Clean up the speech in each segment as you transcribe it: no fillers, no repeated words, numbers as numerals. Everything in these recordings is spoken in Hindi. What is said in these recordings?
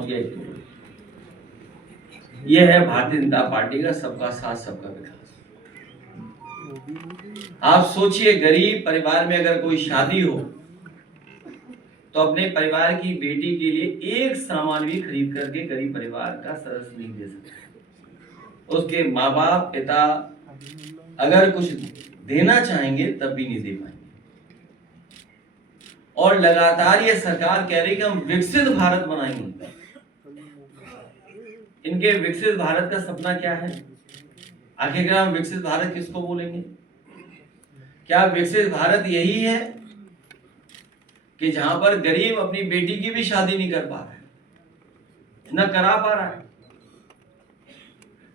गए। ये है भारतीय जनता पार्टी का सबका साथ सबका विकास। आप सोचिए, गरीब परिवार में अगर कोई शादी हो तो अपने परिवार की बेटी के लिए एक सामान भी खरीद करके गरीब परिवार का सदस्य नहीं दे सकता। उसके माँ बाप पिता अगर कुछ देना चाहेंगे तब भी नहीं दे पाएंगे। और लगातार ये सरकार कह रही कि हम विकसित भारत बनाएंगे। इनके विकसित भारत का सपना क्या है? आखिरकार हम विकसित भारत किसको बोलेंगे? क्या विकसित भारत यही है कि जहां पर गरीब अपनी बेटी की भी शादी नहीं कर पा रहा है, न करा पा रहा है?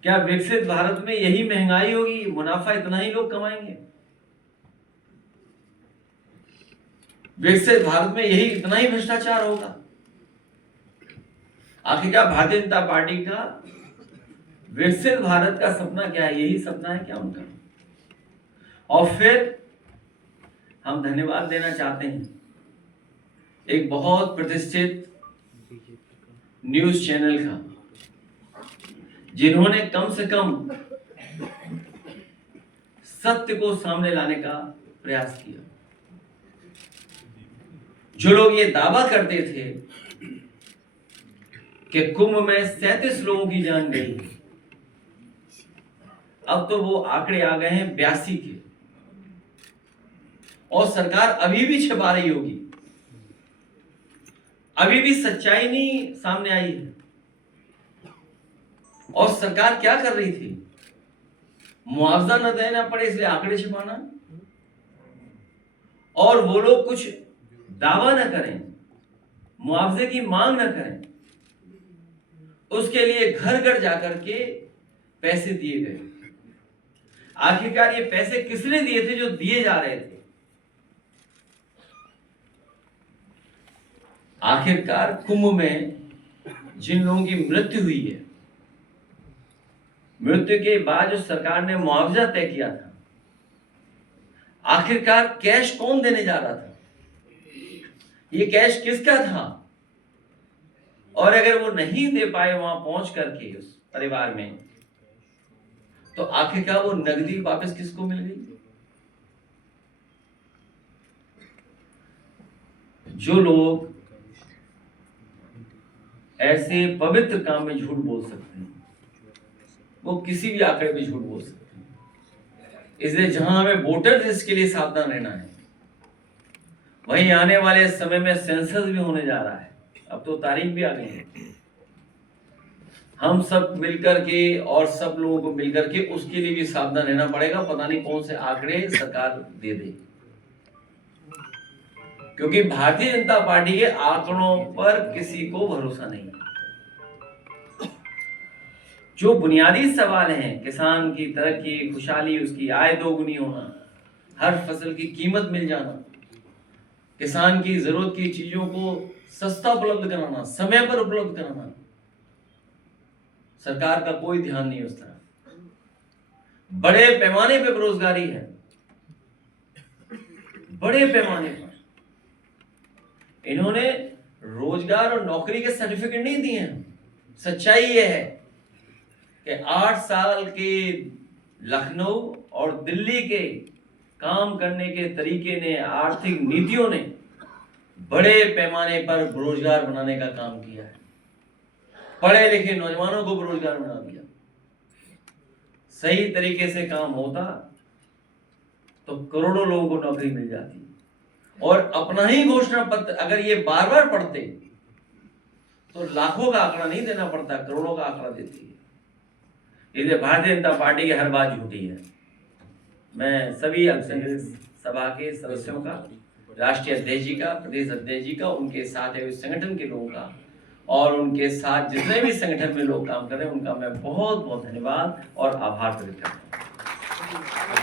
क्या विकसित भारत में यही महंगाई होगी, मुनाफा इतना ही लोग कमाएंगे? विकसित भारत में यही इतना ही भ्रष्टाचार होगा? आखिरकार भारतीय जनता पार्टी का विकसित भारत का सपना क्या है? यही सपना है क्या उनका? और फिर हम धन्यवाद देना चाहते हैं एक बहुत प्रतिष्ठित न्यूज चैनल का, जिन्होंने कम से कम सत्य को सामने लाने का प्रयास किया। जो लोग ये दावा करते थे कि कुंभ में 37 लोगों की जान गई, अब तो वो आंकड़े आ गए हैं 82 के, और सरकार अभी भी छिपा रही होगी। अभी भी सच्चाई नहीं सामने आई है। और सरकार क्या कर रही थी? मुआवजा न देना पड़े इसलिए आंकड़े छिपाना, और वो लोग कुछ दावा न करें, मुआवजे की मांग न करें, उसके लिए घर घर जाकर के पैसे दिए गए। आखिरकार ये पैसे किसने दिए थे जो दिए जा रहे थे? आखिरकार कुंभ में जिन लोगों की मृत्यु हुई है, मृत्यु के बाद जो सरकार ने मुआवजा तय किया था, आखिरकार कैश कौन देने जा रहा था? ये कैश किसका था? और अगर वो नहीं दे पाए वहां पहुंच करके उस परिवार में, तो आखिरकार वो नकदी वापस किसको मिल गई? जो लोग ऐसे पवित्र काम में झूठ बोल सकते हैं, वो किसी भी आंकड़े में झूठ बोल सकते हैं। इसलिए जहां हमें वोटर लिस्ट के लिए सावधान रहना है, वहीं आने वाले समय में सेंसस भी होने जा रहा है। अब तो तारीख भी आ गई है। हम सब मिलकर के और सब लोगों को मिलकर के उसके लिए भी सावधान रहना पड़ेगा। पता नहीं कौन से आंकड़े सरकार दे दे, क्योंकि भारतीय जनता पार्टी के आंकड़ों पर किसी को भरोसा नहीं है। जो बुनियादी सवाल हैं, किसान की तरक्की, खुशहाली, उसकी आय दोगुनी होना, हर फसल की कीमत मिल जाना, किसान की जरूरत की चीजों को सस्ता उपलब्ध कराना, समय पर उपलब्ध कराना, सरकार का कोई ध्यान नहीं उस तरफ। बड़े पैमाने पे बेरोजगारी है, बड़े पैमाने पर। इन्होंने रोजगार और नौकरी के सर्टिफिकेट नहीं दिए हैं। सच्चाई यह है कि 8 साल के लखनऊ और दिल्ली के काम करने के तरीके ने, आर्थिक नीतियों ने बड़े पैमाने पर बेरोजगार बनाने का काम किया है। पढ़े लिखे नौजवानों को बेरोजगार बना दिया। सही तरीके से काम होता तो करोड़ों लोगों को नौकरी मिल जाती। और अपना ही घोषणा पत्र अगर ये बार बार पढ़ते तो लाखों का आंकड़ा नहीं देना पड़ता, करोड़ों का आंकड़ा देती है। इसलिए भारतीय जनता पार्टी की हर बात झूठी है। मैं सभी अल्पसंख्यक सभा के सदस्यों का, राष्ट्रीय अध्यक्ष जी का, प्रदेश अध्यक्ष जी का, उनके साथ है संगठन के लोगों का, और उनके साथ जितने भी संगठन में लोग काम कर रहे हैं, उनका मैं बहुत बहुत धन्यवाद और आभार प्रकट करता हूँ।